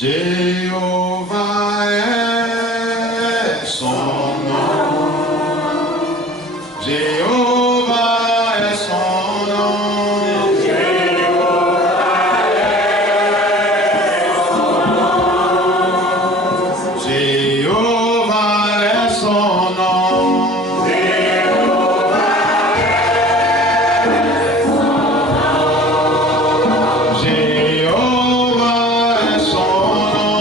Jéhovah est son nom. Jéhovah est son nom. Jéhovah est son nom. Jéhovah est son nom.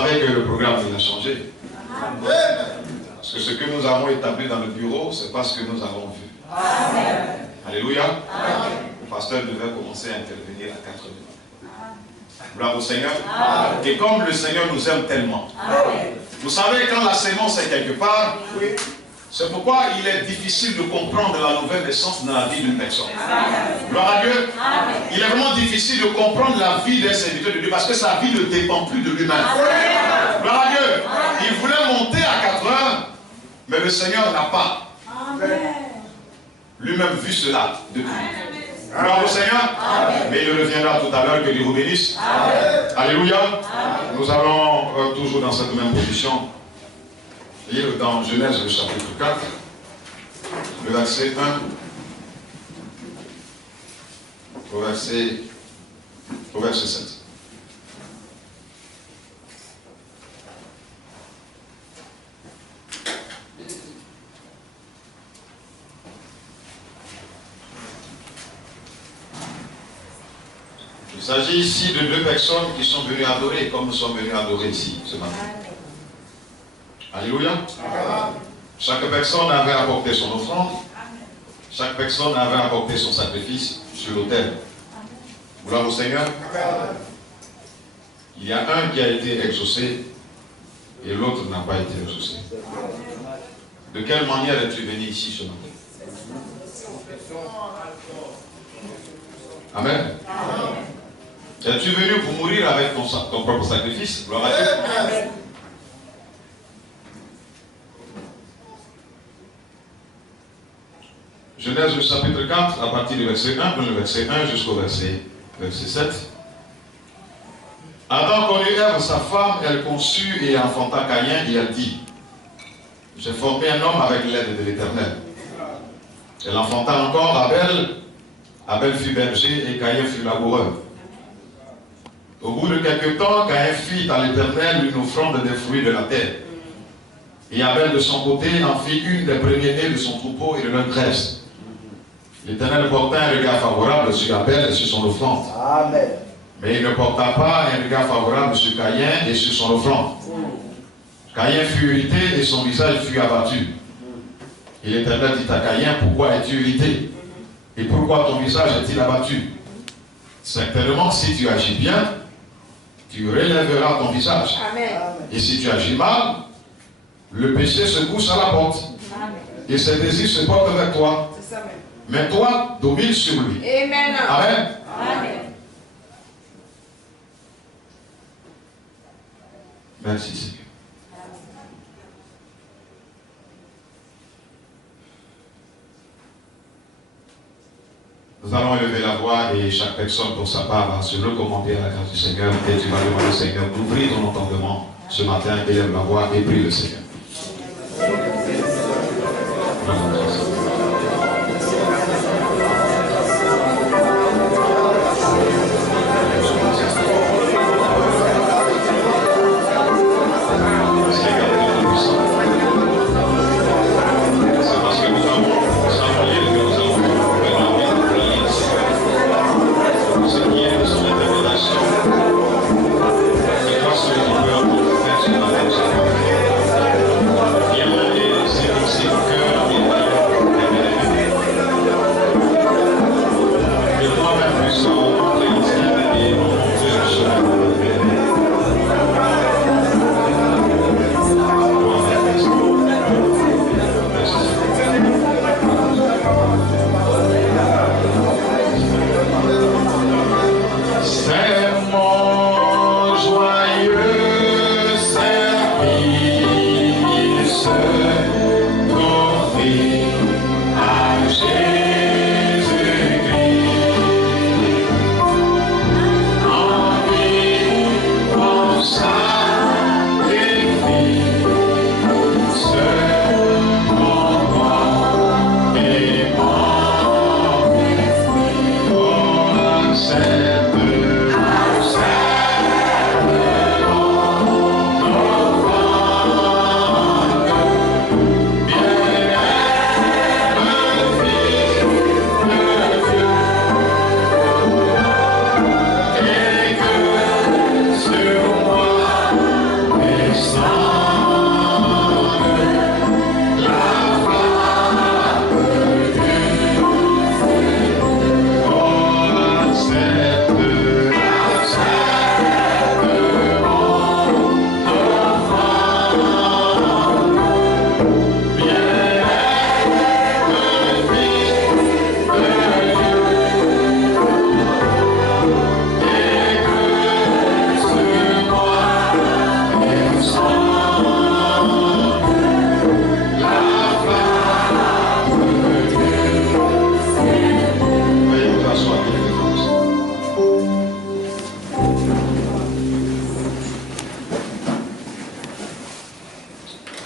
savez que le programme il a changé. Parce que ce que nous avons établi dans le bureau, ce n'est pas ce que nous avons vu. Amen. Alléluia. Amen. Le pasteur devait commencer à intervenir à 4 heures. Gloire au Seigneur. Amen. Et comme le Seigneur nous aime tellement, amen. Vous savez, quand la sémence est quelque part, oui. C'est pourquoi il est difficile de comprendre la nouvelle naissance dans la vie d'une personne. Amen. Gloire à Dieu. Amen. Il est vraiment difficile de comprendre la vie d'un serviteur de Dieu parce que sa vie ne dépend plus de lui-même. Gloire à Dieu. Amen. Il voulait monter à 4 heures, mais le Seigneur n'a pas lui-même vu cela depuis. Gloire au Seigneur. Amen. Mais il reviendra tout à l'heure, que Dieu vous bénisse. Amen. Alléluia. Amen. Nous allons toujours dans cette même position lire dans Genèse le chapitre 4, le verset 1 au verset 7. Il s'agit ici de deux personnes qui sont venues adorer, comme nous sommes venus adorer ici ce matin. Alléluia. Chaque personne avait apporté son offrande. Chaque personne avait apporté son sacrifice sur l'autel. Gloire au Seigneur. Il y a un qui a été exaucé et l'autre n'a pas été exaucé. De quelle manière es-tu venu ici ce matin? Amen. Es-tu venu pour mourir avec ton propre sacrifice? Gloire à Dieu. Genèse le chapitre 4, à partir du verset 1, le verset 1 jusqu'au verset 7. Adam connut Ève, sa femme, elle conçut et enfanta Caïn, et elle dit, j'ai formé un homme avec l'aide de l'Éternel. Elle enfanta encore Abel. Abel fut berger et Caïn fut laboureur. Au bout de quelque temps, Caïn fit à l'Éternel une offrande des fruits de la terre. Et Abel de son côté en fit une des premiers-nés de son troupeau et de leur graisse. L'Éternel porta un regard favorable sur Abel et sur son offrande. Amen. Mais il ne porta pas un regard favorable sur Caïn et sur son offrande. Caïn fut irrité et son visage fut abattu. Et l'Éternel dit à Caïn, pourquoi es-tu irrité? Et pourquoi ton visage est-il abattu? Certainement, si tu agis bien, tu relèveras ton visage. Amen. Et si tu agis mal, le péché se pousse à la porte. Amen. Et ses désirs se portent vers toi. Mais toi, domine sur lui. Amen. Amen. Amen. Merci Seigneur. Nous allons élever la voix et chaque personne pour sa part va se recommander à la grâce du Seigneur. Et tu vas demander au Seigneur d'ouvrir ton entendement ce matin, élève la voix et prie le Seigneur. Amen.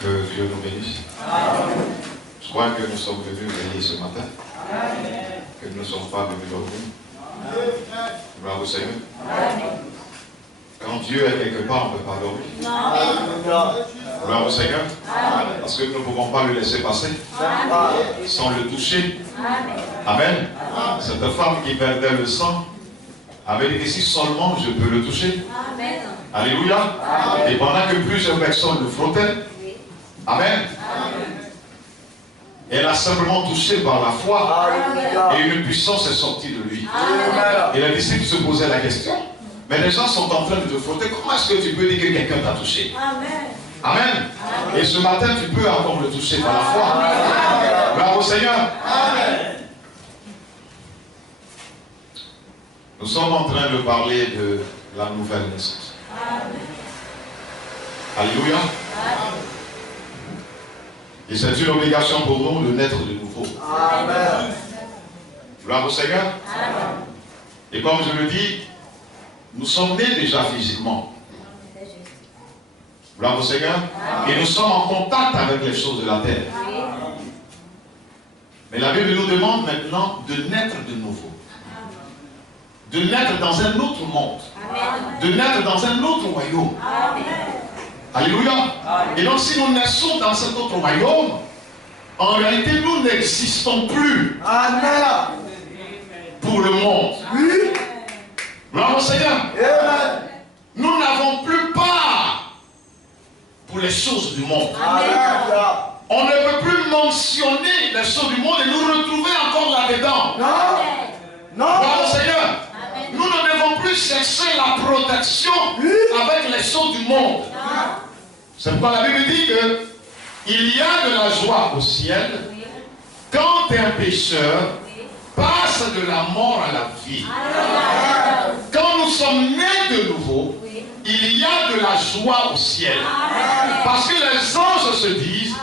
Que Dieu nous bénisse. Je crois que nous sommes venus veiller ce matin. Que nous ne sommes pas venus dormir. Gloire au Seigneur. Quand Dieu est quelque part, on ne peut pas dormir. Gloire au Seigneur. Parce que nous ne pouvons pas le laisser passer sans le toucher. Amen. Cette femme qui perdait le sang avait dit que si seulement je peux le toucher. Alléluia. Et pendant que plusieurs personnes le frottaient, amen, elle a simplement touché par la foi et une puissance est sortie de lui. Et les disciples se posaient la question, mais les gens sont en train de te frotter, comment est-ce que tu peux dire que quelqu'un t'a touché? Amen. Et ce matin, tu peux encore le toucher par la foi. Gloire au Seigneur. Nous sommes en train de parler de la nouvelle naissance. Alléluia. Et c'est une obligation pour nous de naître de nouveau. Amen. Gloire au Seigneur. Amen. Et comme je le dis, nous sommes nés déjà physiquement. Gloire au Seigneur. Amen. Et nous sommes en contact avec les choses de la terre. Amen. Mais la Bible nous demande maintenant de naître de nouveau. De naître dans un autre monde. Amen. De naître dans un autre royaume. Amen. Alléluia. Amen. Et donc si nous naissons dans cet autre royaume, en réalité nous n'existons plus. Amen. Pour le monde. Oui. Gloire au Seigneur. Amen. Nous n'avons plus part pour les choses du monde. Amen. On ne peut plus mentionner les choses du monde et nous retrouver encore là-dedans. Non. Non. Gloire au Seigneur. Nous ne devons plus chercher la protection avec les choses du monde. C'est pourquoi la Bible dit qu'il y a de la joie au ciel quand un pécheur passe de la mort à la vie. Quand nous sommes nés de nouveau, il y a de la joie au ciel. Parce que les anges se disent,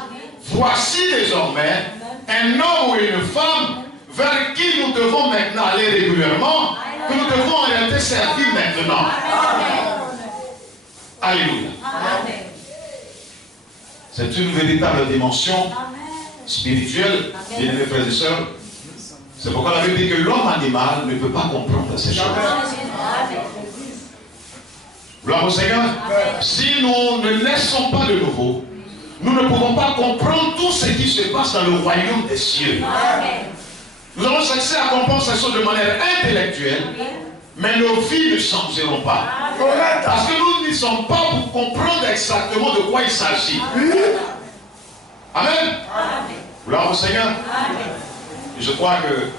voici désormais un homme ou une femme vers qui nous devons maintenant aller régulièrement, que nous devons en réalité servir maintenant. Alléluia. C'est une véritable dimension spirituelle, bien-aimés frères et sœurs. C'est pourquoi la Bible dit que l'homme animal ne peut pas comprendre ces choses. Gloire au Seigneur. Si nous ne naissons pas de nouveau, nous ne pouvons pas comprendre tout ce qui se passe dans le royaume des cieux. Nous allons chercher à comprendre ces choses de manière intellectuelle, mais nos vies ne changeront pas. Parce que nous n'y sommes pas pour comprendre exactement de quoi il s'agit. Amen. Gloire au Seigneur. Et je crois que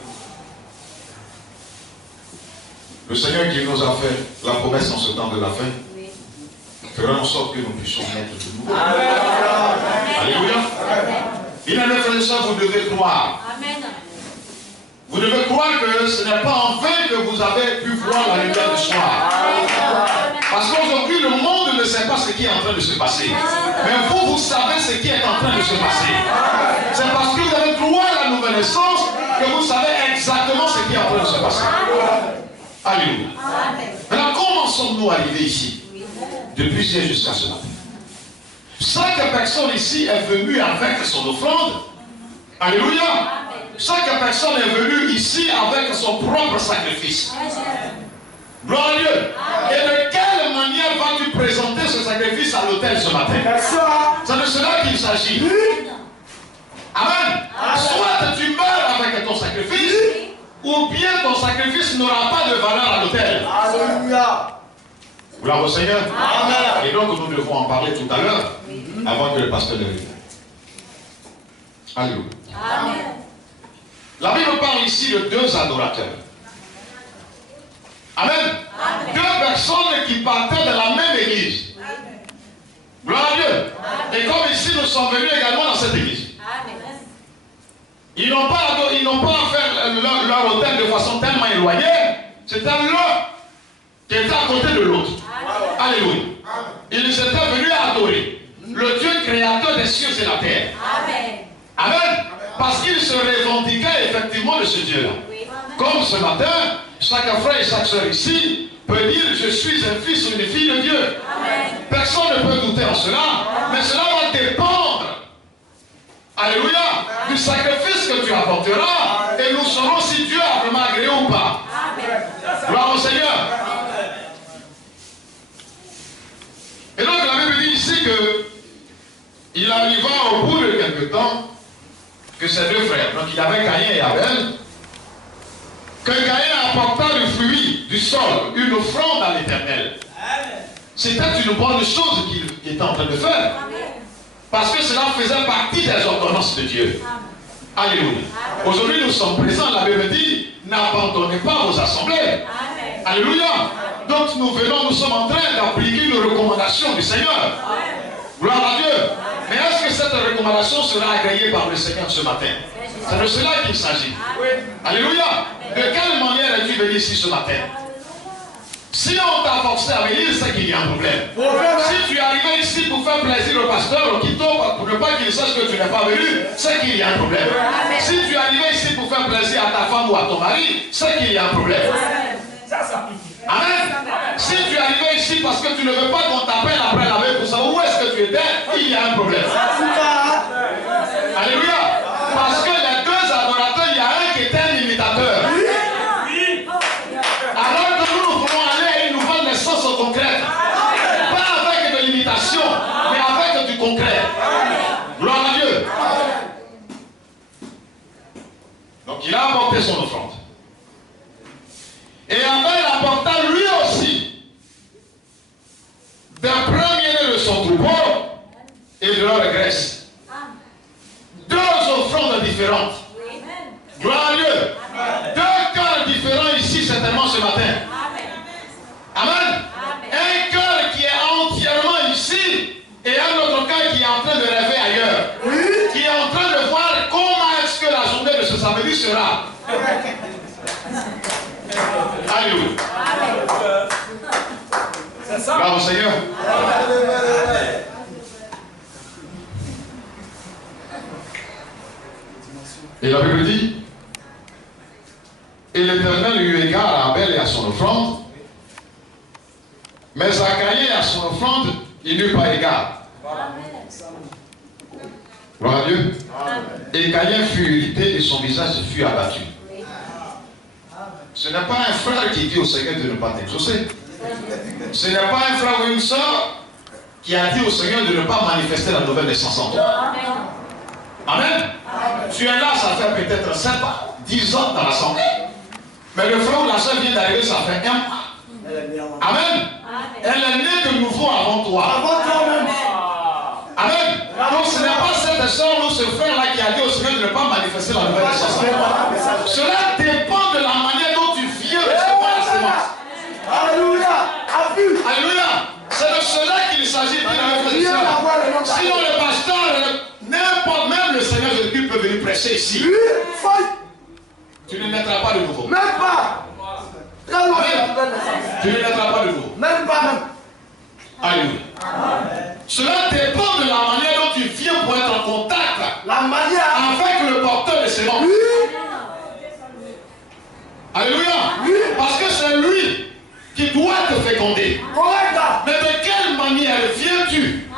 le Seigneur qui nous a fait la promesse en ce temps de la fin fera en sorte que nous puissions naître de nouveau. Alléluia. Bien-aimés frères et sœurs, vous devez croire. Vous devez croire que ce n'est pas en vain que vous avez pu voir la lumière du soir. Parce qu'aujourd'hui, le monde ne sait pas ce qui est en train de se passer. Mais vous, vous savez ce qui est en train de se passer. C'est parce que vous avez trouvé la nouvelle naissance que vous savez exactement ce qui est en train de se passer. Alléluia. Maintenant, comment sommes-nous arrivés ici? Depuis hier jusqu'à ce matin. Chaque personne ici est venue avec son offrande. Alléluia. Chaque personne est venue ici avec son propre sacrifice. Gloire à Dieu. Et de quelle manière vas-tu présenter ce sacrifice à l'autel ce matin? C'est de cela qu'il s'agit. Amen. Soit tu meurs avec ton sacrifice, ou bien ton sacrifice n'aura pas de valeur à l'autel. Alléluia. Gloire au Seigneur. Amen. Et donc nous devons en parler tout à l'heure, avant que le pasteur ne vienne. Alléluia. Amen. La Bible parle ici de deux adorateurs. Amen. Amen. Deux personnes qui partaient de la même église. Amen. Gloire à Dieu. Amen. Et comme ici nous sommes venus également dans cette église. Amen. Ils n'ont pas fait leur autel de façon tellement éloignée. C'était l'un qui était à côté de l'autre. Alléluia. Ils étaient venus adorer le Dieu créateur des cieux et de la terre. Amen. Amen. Parce qu'ils se revendiquaient effectivement de ce Dieu-là. Comme ce matin, chaque frère et chaque soeur ici peut dire je suis un fils ou une fille de Dieu. Amen. Personne ne peut douter en cela, mais cela va dépendre du sacrifice que tu apporteras et nous saurons si Dieu a vraiment agréé ou pas. Gloire au Seigneur. Et donc la Bible dit ici que il arriva au bout de quelque temps que ces deux frères, donc il y avait Caïn et Abel, que Caïn apporta du fruit du sol, une offrande à l'Éternel. C'était une bonne chose qu'il était en train de faire. Parce que cela faisait partie des ordonnances de Dieu. Alléluia. Aujourd'hui, nous sommes présents. La Bible dit, n'abandonnez pas vos assemblées. Alléluia. Donc, nous sommes en train d'appliquer une recommandation du Seigneur. Gloire à Dieu. Mais est-ce que cette recommandation sera agréée par le Seigneur ce matin? C'est de cela qu'il s'agit. Alléluia. De quelle manière es-tu venu ici ce matin? Si on t'a forcé à venir, c'est qu'il y a un problème. Si tu es arrivé ici pour faire plaisir au pasteur, au quito, pour ne pas qu'il sache que tu n'es pas venu, c'est qu'il y a un problème. Si tu es arrivé ici pour faire plaisir à ta femme ou à ton mari, c'est qu'il y a un problème. Amen. Si tu es arrivé ici parce que tu ne veux pas qu'on t'appelle après la veille pour savoir où est-ce que tu étais, il y a un problème. Alléluia. Parce que les deux adorateurs, il y a un qui était un imitateur. Alors que nous voulons aller à une nouvelle naissance concrète. Pas avec de l'imitation, mais avec du concret. Gloire à Dieu. Donc il a apporté son offrande. Et Abel apporta lui aussi d'un premier-né de son troupeau et de leur graisse. Deux offrandes différentes. Gloire à Dieu. Deux cœurs différents ici certainement ce matin. Amen. Un cœur qui est entièrement ici et un autre cœur qui est en train de rêver ailleurs. Qui est en train de voir comment est-ce que la journée de ce samedi sera. Alléluia. Gloire au Seigneur. Et la Bible dit, et l'Éternel eut égard à Abel et à son offrande, mais à Caïn et à son offrande, il n'eut pas égard. Gloire à Dieu. Et Caïn fut irrité et son visage fut abattu. Ce n'est pas un frère qui dit au Seigneur de ne pas t'exaucer. Ce n'est pas un frère ou une soeur qui a dit au Seigneur de ne pas manifester la nouvelle naissance en toi. Amen. Tu es là, ça fait peut-être 7 ans, 10 ans dans l'assemblée. Mais le frère ou la soeur vient d'arriver, ça fait 1 mois. Amen. Elle est née de nouveau avant toi. Amen. Donc ce n'est pas cette soeur ou ce frère-là qui a dit au Seigneur de ne pas manifester la nouvelle naissance en toi. Cela dépend de la manière dont tu viens recevoir la sémence. Alléluia. Alléluia. C'est de cela qu'il s'agit. Sinon le pasteur, n'importe, même le Seigneur Jésus peut venir prêcher ici. Tu ne naîtras pas de nouveau. Même pas. Tu ne naîtras pas de nouveau. Même pas même. Alléluia. Cela dépend de la manière dont tu viens pour être en contact avec le porteur de sémence. Alléluia. Parce que c'est lui qui doit te féconder. Mais de quelle manière viens-tu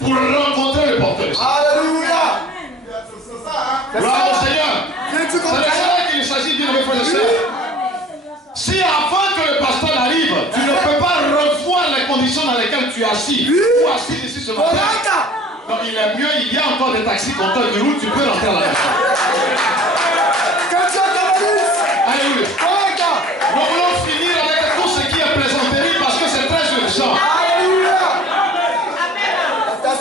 pour rencontrer le porteur de sémence? Alléluia. Gloire au Seigneur. C'est de cela qu'il s'agit, bien mes frères et sœurs. Si avant que le pasteur arrive, tu ne peux pas revoir les conditions dans lesquelles tu es assis ou assis ici ce matin, donc il est mieux, il y a encore des taxis compteurs qui roulent, tu peux rentrer à la maison. Alléluia. Nous voulons finir avec tout ce qui est plaisanterie parce que c'est très urgent.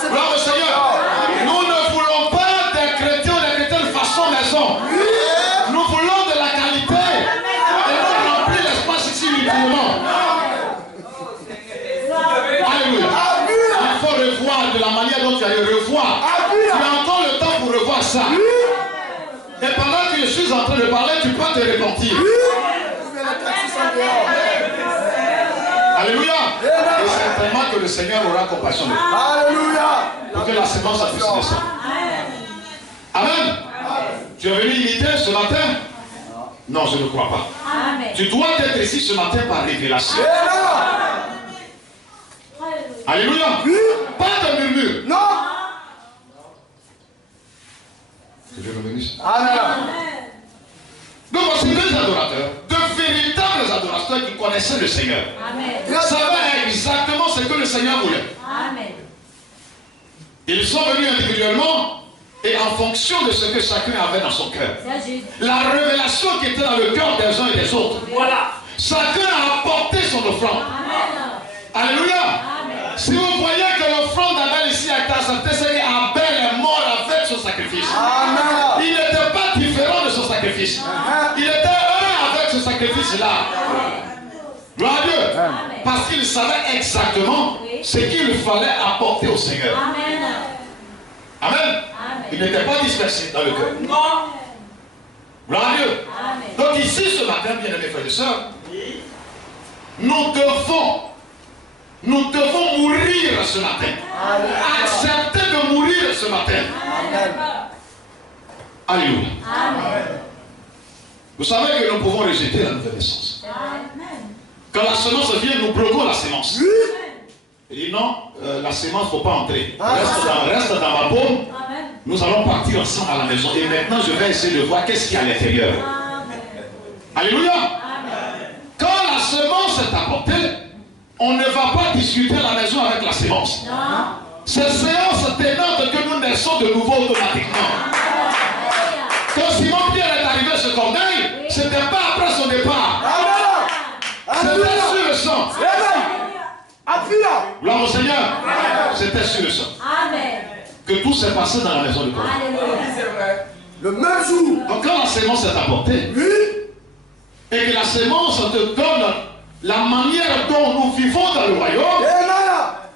Gloire au Seigneur. Nous ne voulons pas des chrétiens de façon maison. Nous voulons de la qualité. Et nous remplir l'espace ici uniquement. Alléluia. Il faut revoir de la manière dont tu as eu revoir. Tu as encore le temps pour revoir ça. Et pendant que je suis en train de parler, tu peux te repentir. Alléluia. Et certainement que le Seigneur aura compassion de toi. Alléluia. Pour que la sémence puisse descendre. Amen. Tu es venu imiter ce matin? Non, je ne crois pas. Amen. Tu dois être ici ce matin par révélation. Alléluia. Pas de murmure. Non. Je Amen. Donc voici deux adorateurs, de véritables adorateurs qui connaissaient le Seigneur. Ils savaient exactement ce que le Seigneur voulait. Amen. Ils sont venus individuellement et en fonction de ce que chacun avait dans son cœur. La révélation qui était dans le cœur des uns et des autres. Voilà. Chacun a apporté son offrande. Alléluia. Amen. Si vous voyez que l'offrande d'Abel ici a été acceptée, c'est qu'Abel est mort avec son sacrifice. Amen. Il n'était pas différent de son sacrifice. Il était un avec ce sacrifice-là. Gloire à Dieu. Amen. Parce qu'il savait exactement ce qu'il fallait apporter au Seigneur. Amen. Amen. Amen. Il n'était pas dispersé dans le cœur. Non. Gloire à Dieu. Amen. Donc ici ce matin, bien-aimés frères et sœurs, nous devons mourir ce matin. Amen. Accepter de mourir ce matin. Amen. Alléluia. Amen. Vous savez que nous pouvons rejeter la nouvelle naissance. Amen. Quand la semence vient, nous bloquons la semence. Il dit non, la semence ne faut pas entrer. Reste dans ma paume. Amen. Nous allons partir ensemble à la maison. Et maintenant, je vais essayer de voir qu'est-ce qu'il y a à l'intérieur. Alléluia. Amen. Quand la semence est apportée, on ne va pas discuter à la maison avec la séance. C'est séance tenante que nous naissons de nouveau automatiquement. Quand Simon-Pierre est arrivé à ce corneille, ce n'était pas après son départ. C'était sur le sang. Gloire au Seigneur. C'était sur le sang. Que tout s'est passé dans la maison de Corneille. Le même jour. Donc quand la sémence est apportée, et que la sémence te donne la manière dont nous vivons dans le royaume,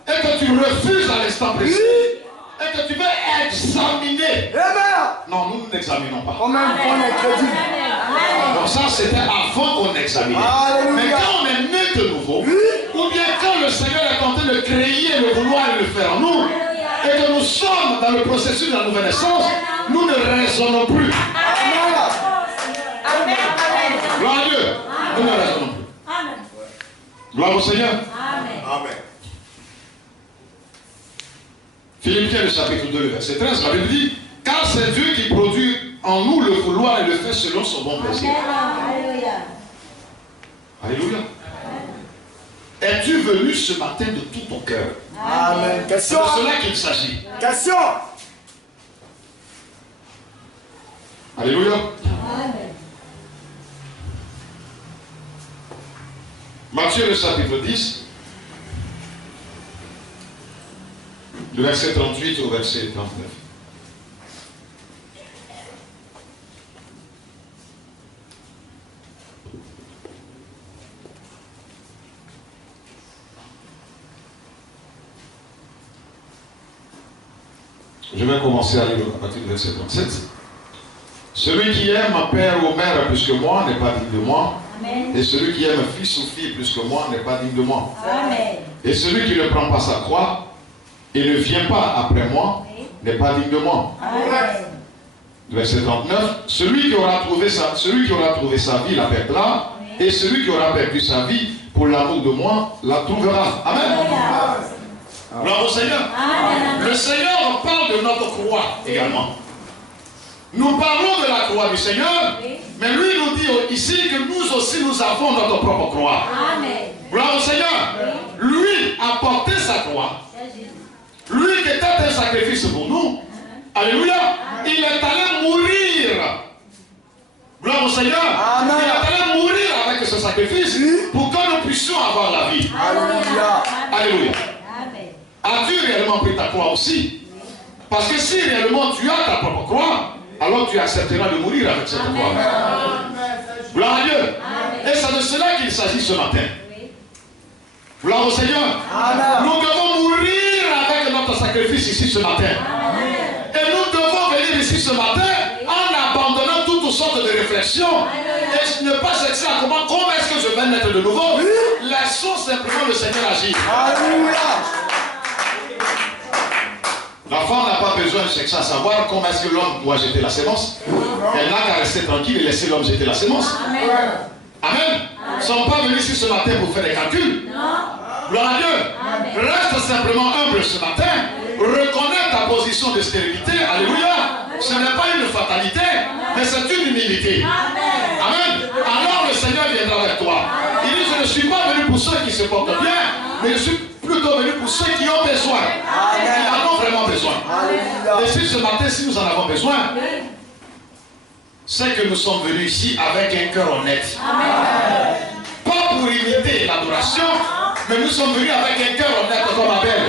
et que tu refuses à l'instant précis, et que tu veux examiner. Non, nous n'examinons pas. Donc ça, c'était avant qu'on examinait. Mais quand on est né de nouveau, ou bien quand le Seigneur est en train de créer le vouloir et le faire en nous, et que nous sommes dans le processus de la nouvelle naissance, nous ne raisonnons plus. Gloire à Dieu. Nous ne raisonnons plus. Gloire au Seigneur. Amen. Philippiens le chapitre 2, le verset 13, la Bible dit, car c'est Dieu qui produit en nous le vouloir et le fait selon son bon plaisir. Alléluia. Alléluia. Es-tu venu ce matin de tout ton cœur? Amen. C'est de cela qu'il s'agit. Question. Alléluia. Amen. Matthieu le chapitre 10, du verset 38 au verset 39. Je vais commencer à lire à partir du verset 37. Celui qui aime père ou mère plus que moi n'est pas digne de moi. Amen. Et celui qui aime fils ou fille plus que moi n'est pas digne de moi. Amen. Et celui qui ne prend pas sa croix et ne vient pas après moi n'est pas digne de moi. Amen. Verset 39. Celui qui aura trouvé sa vie la perdra. Et celui qui aura perdu sa vie pour l'amour de moi la trouvera. Amen. Gloire au Seigneur. Amen. Le Seigneur parle de notre croix également. Nous parlons de la croix du Seigneur, mais lui nous dit ici que nous aussi nous avons notre propre croix. Amen. Gloire au Seigneur. Lui a porté sa croix. Lui qui était un sacrifice pour nous. Alléluia. Il est allé mourir. Gloire au Seigneur. Amen. Il est allé mourir avec ce sacrifice pour que nous puissions avoir la vie. Alléluia. Alléluia. As-tu réellement pris ta croix aussi? Parce que si réellement tu as ta propre croix, alors tu accepteras de mourir avec cette croix. Gloire à Dieu. Amen. Et c'est de cela qu'il s'agit ce matin. Gloire au Seigneur. Amen. Nous devons mourir avec notre sacrifice ici ce matin. Amen. Et nous devons venir ici ce matin en abandonnant toutes sortes de réflexions. Et ne pas chercher à comment est-ce que je vais naître de nouveau. Laissons simplement le Seigneur agir. Alléluia. La femme n'a pas besoin de chercher à savoir comment est-ce que l'homme doit jeter la sémence. Elle n'a qu'à rester tranquille et laisser l'homme jeter la sémence. Amen. Amen. Nous ne sommes pas venus ici ce matin pour faire des calculs. Gloire à Dieu. Amen. Reste simplement humble ce matin. Reconnais ta position de stérilité. Alléluia. Ce n'est pas une fatalité, mais c'est une humilité. Amen. Alors le Seigneur viendra avec toi. Il dit, je ne suis pas venu pour ceux qui se portent bien, mais je suis plutôt venu pour ceux qui ont besoin. Ils en ont vraiment besoin. Et si ce matin, si nous en avons besoin, c'est que nous sommes venus ici avec un cœur honnête. Pas pour imiter l'adoration, mais nous sommes venus avec un cœur honnête comme Abel.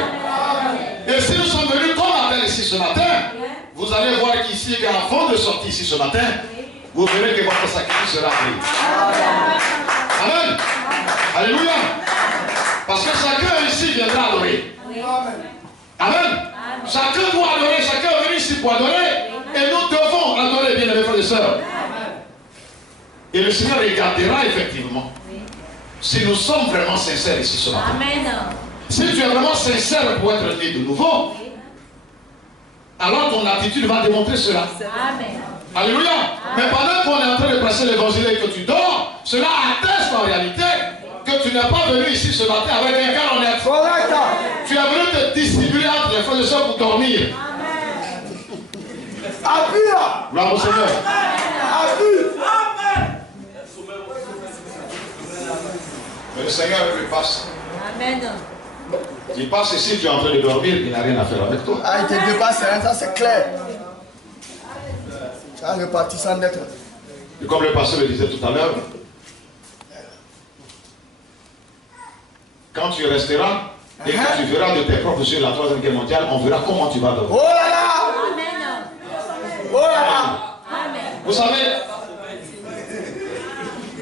Et si nous sommes venus comme Abel ici ce matin, vous allez voir qu'ici, avant de sortir ici ce matin, vous verrez que votre sacrifice sera pris. Amen. Alléluia. Parce que chacun ici viendra adorer. Amen. Chacun doit adorer, chacun est venu ici pour adorer. Et nous devons adorer, bien aimés frères et sœurs. Et le Seigneur regardera effectivement si nous sommes vraiment sincères ici ce matin. Si tu es vraiment sincère pour être né de nouveau, alors ton attitude va démontrer cela. Amen. Alléluia. Mais pendant qu'on est en train de passer l'évangile et que tu dors, cela atteste en réalité que tu n'es pas venu ici ce matin avec un cœur honnête. Tu es venu te distribuer entre les frères et sœurs pour dormir. Gloire au Seigneur. Mais le Seigneur lui passe. Amen. Il passe ici, tu es en train de dormir, il n'a rien à faire avec toi. Ah, il te dépasse, hein, ça c'est clair. Ça repartit sans lettre. Et comme le pasteur le disait tout à l'heure, quand tu resteras et que tu verras de tes propres yeux la Troisième Guerre mondiale, on verra comment tu vas dormir. Oh là là! Oh là là! Vous savez,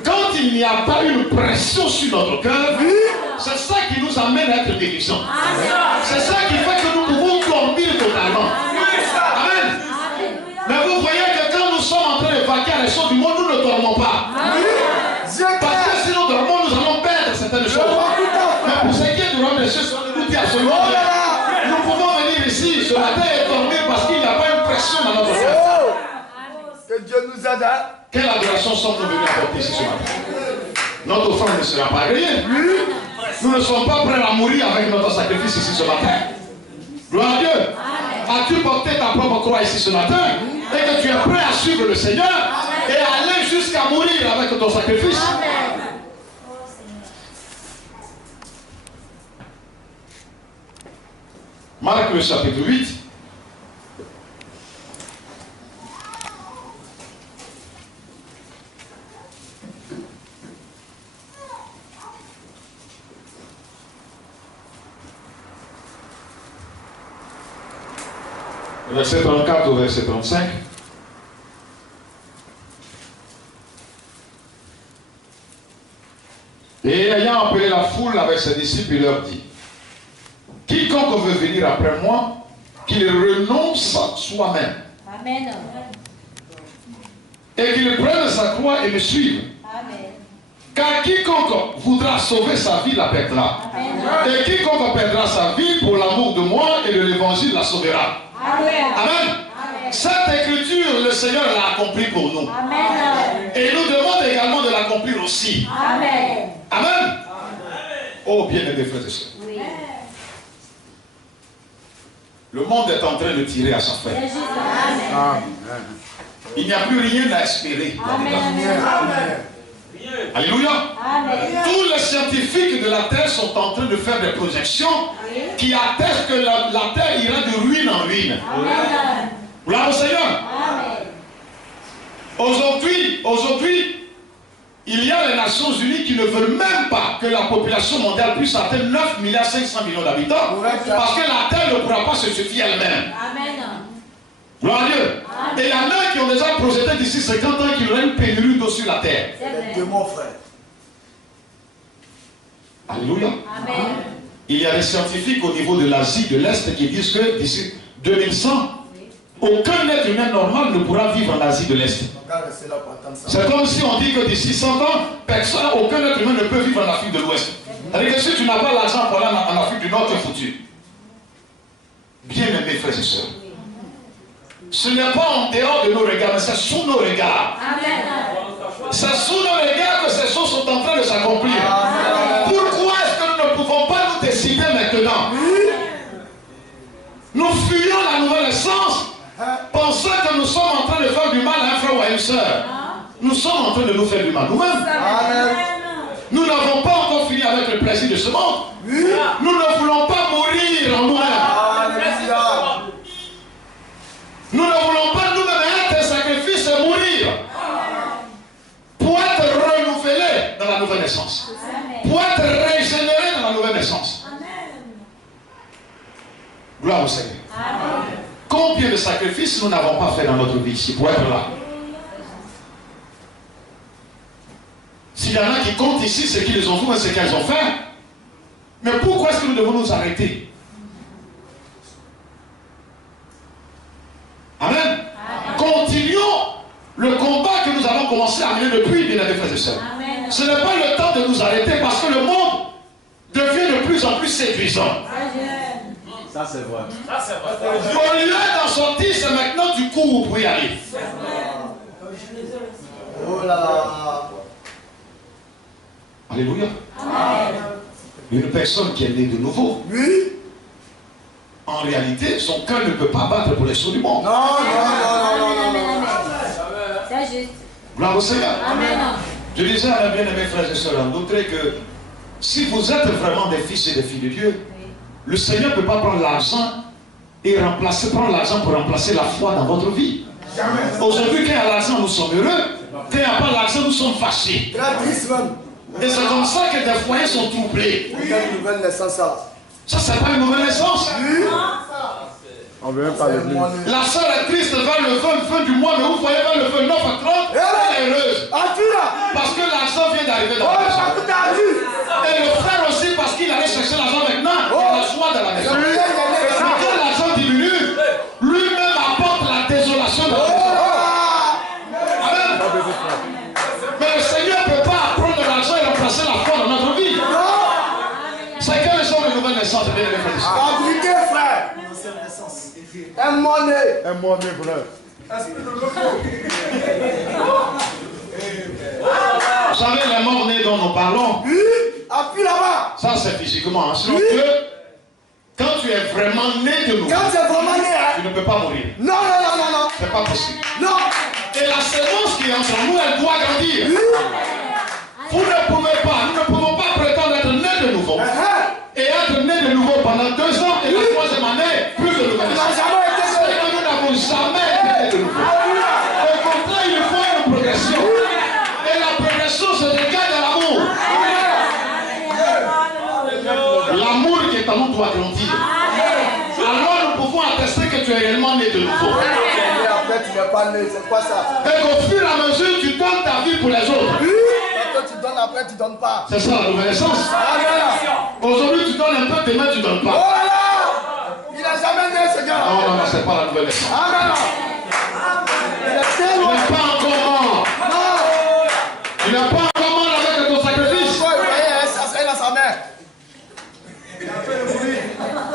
quand il n'y a pas une pression sur notre cœur, c'est ça qui nous amène à être délivrants. C'est ça qui fait que nous pouvons dormir totalement. Amen. Mais vous voyez que quand nous sommes en train de vaquer à les choses du monde, nous ne dormons pas. Parce que si nous dormons, nous allons perdre certaines choses. Mais pour ce qui est de l'homme des choses, nous dit absolument rien. Nous pouvons venir ici ce matin et dormir parce qu'il n'y a pas une pression dans notre cœur. Que Dieu nous aide. Quelle adoration sommes-nous venus apporter ici ce matin? Notre offrande ne sera pas grillée. Nous ne sommes pas prêts à mourir avec notre sacrifice ici ce matin. Gloire à Dieu. As-tu porté ta propre croix ici ce matin et que tu es prêt à suivre le Seigneur et aller jusqu'à mourir avec ton sacrifice? Marc le chapitre 8. Verset 34 au verset 35. Et ayant appelé la foule avec ses disciples, il leur dit: quiconque veut venir après moi, qu'il renonce à soi-même. Amen. Et qu'il prenne sa croix et me suive. Amen. Car quiconque voudra sauver sa vie la perdra. Amen. Et quiconque perdra sa vie pour l'amour de moi et de l'évangile la sauvera. Amen. Amen. Cette écriture, le Seigneur l'a accomplie pour nous. Amen. Et il nous demande également de l'accomplir aussi. Amen. Amen. Oh, bien-aimés frères et sœurs. Oui. Le monde est en train de tirer à sa fin. Amen. Il n'y a plus rien à espérer. Amen. Alléluia. Amen. Tous les scientifiques de la terre sont en train de faire des projections qui attestent que la terre ira de ruine en ruine. Amen. Gloire au Seigneur. Aujourd'hui, il y a les Nations Unies qui ne veulent même pas que la population mondiale puisse atteindre 9 milliards 500 millions d'habitants parce que la terre ne pourra pas se suffire elle-même. Amen. Gloire à Dieu. Amen. Et il y en a qui ont déjà projeté d'ici 50 ans qu'il y aura une pénurie d'eau sur la terre. De mon frère. Alléluia. Amen. Il y a des scientifiques au niveau de l'Asie de l'Est qui disent que d'ici 2100, aucun être humain normal ne pourra vivre en Asie de l'Est. C'est comme si on dit que d'ici 100 ans, aucun être humain ne peut vivre en Afrique de l'Ouest. C'est-à-dire que si tu n'as pas l'argent pour aller en Afrique du Nord, tu es foutu. Bien-aimés frères et sœurs, ce n'est pas en dehors de nos regards, mais c'est sous nos regards. C'est sous nos regards que ces choses sont en train de s'accomplir. Pourquoi est-ce que nous ne pouvons pas nous décider maintenant? Nous fuyons la nouvelle essence, pensant que quand nous sommes en train de faire du mal à un frère ou à une soeur, nous sommes en train de nous faire du mal nous-mêmes. Nous n'avons pas encore fini avec le plaisir de ce monde. Nous ne voulons pas mourir en nous-mêmes. Nous ne voulons pas nous-mêmes être un sacrifice et mourir pour être renouvelés dans la nouvelle naissance. Pour être régénérés dans la nouvelle naissance. Gloire au Seigneur. Combien de sacrifices nous n'avons pas fait dans notre vie ici pour être là? S'il y en a qui comptent ici ce qu'ils ont fait et ce qu'elles ont fait, mais pourquoi est-ce que nous devons nous arrêter? Amen. Continuons le combat que nous avons commencé à mener depuis, bien aimés frères et sœurs. Ce n'est pas le temps de nous arrêter parce que le monde devient de plus en plus séduisant. Ça c'est vrai. Au lieu d'en sortir, c'est maintenant du coup où vous pouvez aller. Oh là là. Alléluia. Une personne qui est née de nouveau, en réalité, son cœur ne peut pas battre pour les choses du monde. Non, non, non, non, non. C'est juste. Gloire au Seigneur. Amen. Je disais à mes bien-aimés frères et sœurs en d'autres que si vous êtes vraiment des fils et des filles de Dieu, le Seigneur ne peut pas prendre l'argent et prendre l'argent pour remplacer la foi dans votre vie. Aujourd'hui, quand il y a l'argent, nous sommes heureux. Quand il n'y a pas l'argent, nous sommes fâchés. Très triste même. Et c'est comme ça que des foyers sont troublés. Quelle nouvelle naissance ça? Ça, c'est pas une nouvelle naissance. On veut même pas le dire. La sœur est triste vers le fin du mois, mais vous voyez vers le 29 à 30, elle est heureuse. Parce que l'argent vient d'arriver dans la maison. Et le frère aussi, parce qu'il allait chercher l'argent maintenant, il a la joie dans la maison. Mais quand l'argent diminue, lui-même apporte la désolation dans la maison. Amen. Mais le Seigneur ne peut pas prendre l'argent et remplacer la foi dans notre vie. C'est quelles sont les nouvelles naissances, bien les frères? Fabriqué, frère. Un monnaie. Un mois mieux, frère. Vous savez, les morts-nés dont nous parlons, Appuie là-bas. ça c'est physiquement. Sinon que, quand tu es vraiment né de nouveau, Quand tu es vraiment né, hein? tu ne peux pas mourir. Non, non, non, non, non. C'est pas possible. Non. Et la sémence qui est entre nous, elle doit grandir. Vous ne pouvez pas, nous ne pouvons pas prétendre être nés de nouveau. Et être nés de nouveau pendant 2 ans et la 3e année, plus de nouvelles naissances. C'est que nous n'avons jamais été nés de nouveau. Au contraire, il faut une progression. Et la progression se dégage de l'amour. L'amour qui est en nous doit grandir. Alors nous pouvons attester que tu es réellement né de nouveau. Et après, tu n'es pas né. C'est quoi ça? Et qu'au fur et à mesure, tu donnes ta vie pour les autres. Quand tu donnes, après, tu donnes pas. C'est ça la nouvelle naissance. Aujourd'hui, tu donnes un peu, demain, tu ne donnes Oh pas. là! Il n'a jamais né, ce gars. Non, non, non, c'est pas la nouvelle naissance. Amen. Il est Tu très loin. n'es pas encore mort. Non. Tu n'es pas encore mort avec ton sacrifice. Pourquoi il voyait ça serait dans sa mère?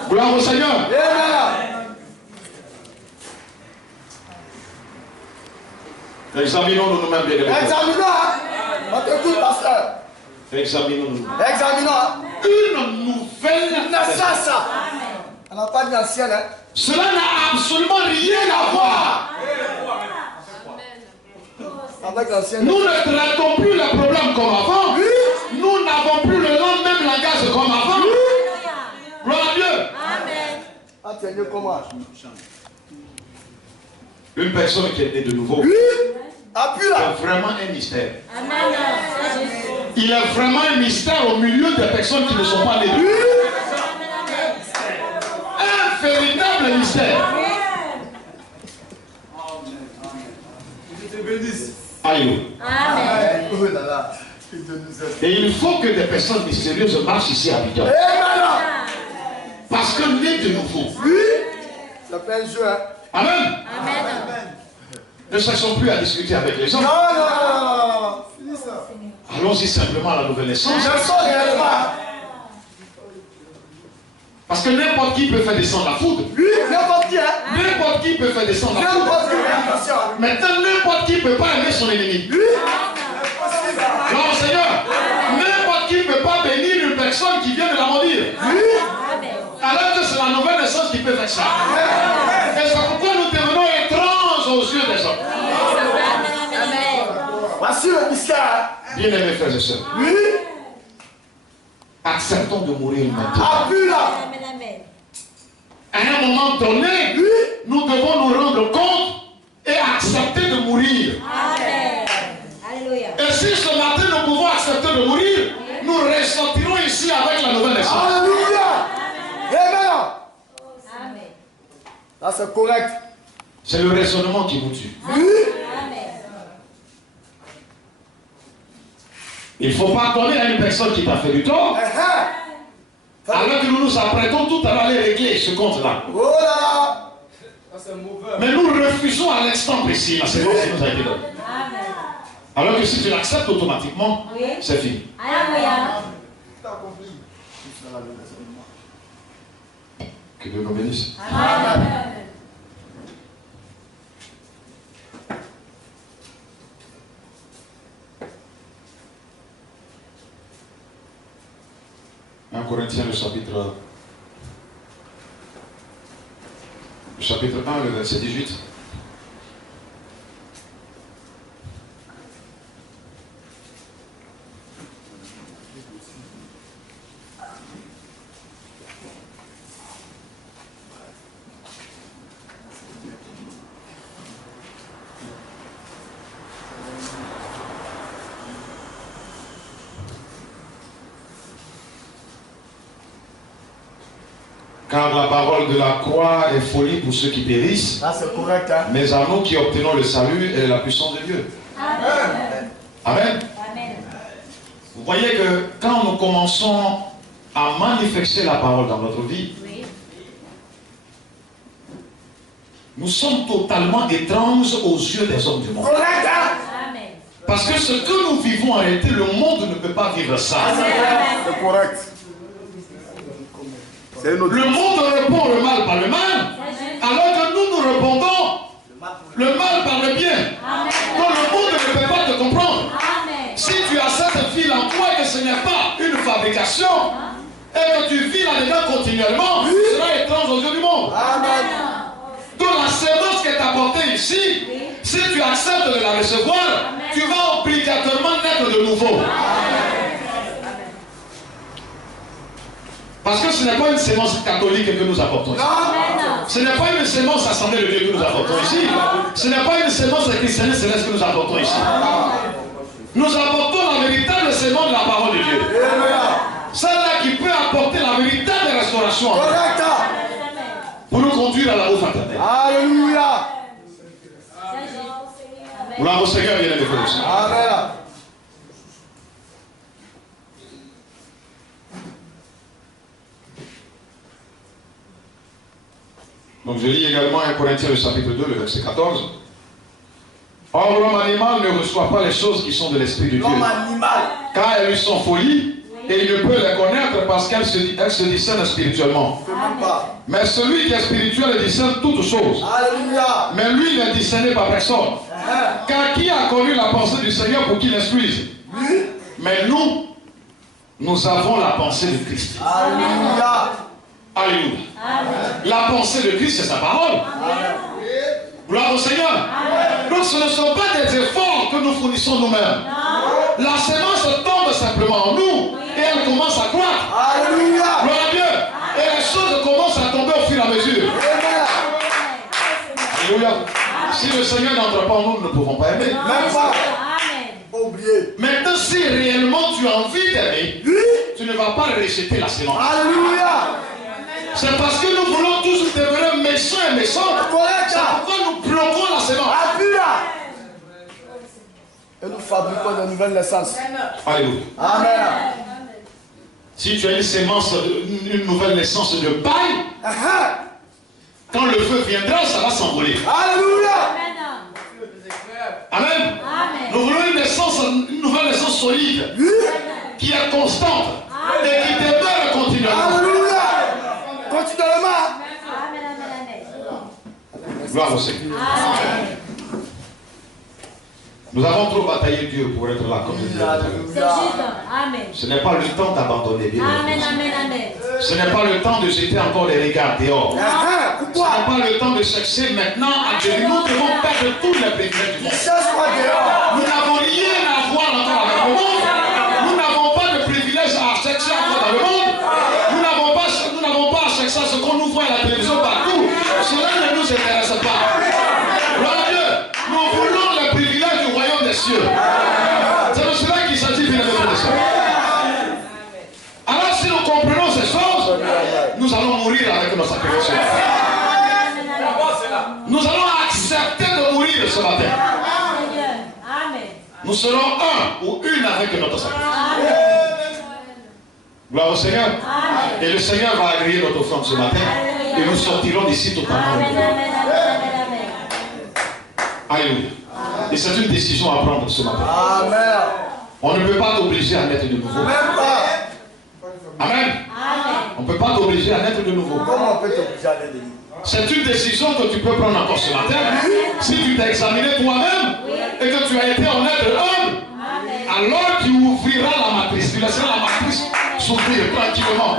Gloire au Seigneur. Amen. Examinons-nous nous-mêmes, bien aimés. Examinons, hein. On t'écoute, pasteur. Examinons-nous. Examinons, hein. Une nouvelle naissance. Naissance, ça. On n'a pas dit ancienne, hein. Cela n'a absolument rien à voir. Avec l'ancienne. Nous ne traitons plus les problèmes comme avant. Nous n'avons plus le même langage comme avant. Gloire à Dieu. Amen. Ah, tu es né comment? Une personne qui est née de nouveau, Appuie là. c'est vraiment un mystère. Amen. C'est juste. Il est vraiment un mystère au milieu des personnes qui ne sont pas nées de nouveau. Un véritable mystère. Alléluia. Amen. Oh là là. Et il faut que des personnes mystérieuses marchent ici à Abidjan. Amen. Parce que né de nouveau. Ça fait un jeu, hein. Amen. Amen. Ne cherchons plus à discuter avec les gens. Non, non, non, non, non. Finis ça. Allons-y simplement à la nouvelle naissance. Je sens réellement. Parce que n'importe qui peut faire descendre la foudre. Oui, n'importe qui, hein. N'importe qui peut faire descendre la foudre. N'importe qui, attention. Maintenant, n'importe qui ne peut pas aimer son ennemi. Non, Seigneur. N'importe qui ne peut pas bénir une personne qui vient de la maudire. Alors que c'est la nouvelle naissance qui peut faire ça. Et c'est pourquoi nous devenons étranges aux yeux sur le mystère. Bien-aimés frères et sœurs, Oui. acceptons de mourir maintenant. Appuie là. Amen, amen. À un moment donné, nous devons nous rendre compte et accepter de mourir. Amen. Alléluia. Et si ce matin nous pouvons accepter de mourir, nous ressortirons ici avec la nouvelle naissance. Alléluia. Amen. Amen. Là, c'est correct. C'est le raisonnement qui nous tue. Oui. Amen. Il ne faut pas donner à une personne qui t'a fait du tort, alors que nous nous apprêtons tout à l'heure à aller régler ce compte-là. Oh là là. Ça, c'est mauvais. Mais nous refusons à l'instant précis la séquence qui nous a été donnée. Amen. Alors que si tu l'acceptes automatiquement, Oui. c'est fini. Alléluia. Que Dieu nous bénisse. Amen. 1 Corinthiens, le chapitre 1, le verset 18. Car la parole de la croix est folie pour ceux qui périssent, Là, c'est correct. Hein? mais à nous qui obtenons le salut et la puissance de Dieu. Amen. Amen. Amen. Vous voyez que quand nous commençons à manifester la parole dans notre vie, Oui. nous sommes totalement étranges aux yeux des hommes du monde. Correct. Hein? Amen. Parce que ce que nous vivons en réalité, le monde ne peut pas vivre ça. C'est correct. C'est une autre. Le monde répond le mal par le mal, alors que nous, nous répondons le mal par le bien. Amen. Donc le monde ne peut pas te comprendre. Amen. Si tu as cette file en toi et que ce n'est pas une fabrication, et que tu vis là-dedans continuellement, tu seras étrange aux yeux du monde. Amen. Donc la sémence qui est apportée ici, si tu acceptes de la recevoir, tu vas obligatoirement naître de nouveau. Parce que ce n'est pas une sémence catholique que nous apportons ici. Amen. Ce n'est pas une sémence assemblée de Dieu que nous apportons ici. Ce n'est pas une sémence chrétienne céleste que nous apportons ici. Nous apportons la véritable sémence de la parole de Dieu. Celle-là qui peut apporter la véritable restauration en nous, Correct. pour nous conduire à la haute fraternelle. Alléluia. Gloire au Seigneur, bien aimé frères et sœurs. Amen. Donc je lis également 1 Corinthiens le chapitre 2, le verset 14. Or l'homme animal ne reçoit pas les choses qui sont de l'esprit de Dieu, L'homme animal. car elles lui sont folies, et il ne peut les connaître parce qu'elles se discernent spirituellement. Je ne peux même pas. Mais celui qui est spirituel discerne toutes choses. Alléluia. Mais lui n'est discerné par personne. Car qui a connu la pensée du Seigneur pour qu'il l'instruise? Oui. Mais nous avons la pensée de Christ. Alléluia. Alléluia. La pensée de Christ, c'est sa parole. Gloire au Seigneur. Donc ce ne sont pas des efforts que nous fournissons nous-mêmes. La sémence tombe simplement en nous et elle commence à croître. Alléluia. Gloire à Dieu. Et les choses commencent à tomber au fur et à mesure. Amen. Alléluia. Si le Seigneur n'entre pas en nous, nous ne pouvons pas aimer. Même pas. Amen. Oublié. Maintenant, si réellement tu as envie d'aimer, Oui. tu ne vas pas rejeter la sémence. Alléluia. C'est parce que nous voulons tous demeurer méchants et méchants. Correct. C'est pourquoi nous bloquons la sémence. Appuie là. Et nous fabriquons de nouvelles naissances. Alléluia. Amen. Si tu as une sémence, une nouvelle naissance de paille, quand le feu viendra, ça va s'envoler. Alléluia. Amen. Amen. Nous voulons une nouvelle naissance solide, Oui. qui est constante et qui demeure continuellement. Alléluia. Continuellement. Amen. Amen. Gloire au Seigneur. Amen. Nous avons trop bataillé Dieu pour être là comme je disais tout à l'heure. C'est juste. Amen. Ce n'est pas le temps d'abandonner, bien Amen. aimé. Amen. Amen. Ce n'est pas le temps de jeter encore les regards dehors. Ce Pourquoi? n'est pas le temps de chercher maintenant à Dieu. Nous devons perdre tous les privilèges du monde. Cherche-moi dehors. Nous n'avons rien à ce qu'on nous voit à la télévision partout, cela ne nous intéresse pas. Gloire à Dieu. Nous voulons le privilège du royaume des cieux. C'est de cela qu'il s'agit, bien aimés frères et sœurs. Alors si nous comprenons ces choses, nous allons mourir avec nos sacrifices. Nous allons accepter de mourir ce matin. Nous serons un ou une avec notre sacrifice. Gloire au Seigneur. Et le Seigneur va agréer notre offrande ce matin. Et nous sortirons d'ici totalement. Alléluia. Et c'est une décision à prendre ce matin. On ne peut pas t'obliger à naître de nouveau. Amen. On ne peut pas t'obliger à naître de nouveau. Comment on peut t'obliger à naître de nouveau? C'est une décision que tu peux prendre encore ce matin. Si tu t'es examiné toi-même et que tu as été honnête et humble, alors tu ouvriras la matrice. Tu laisseras la matrice s'ouvrir tranquillement.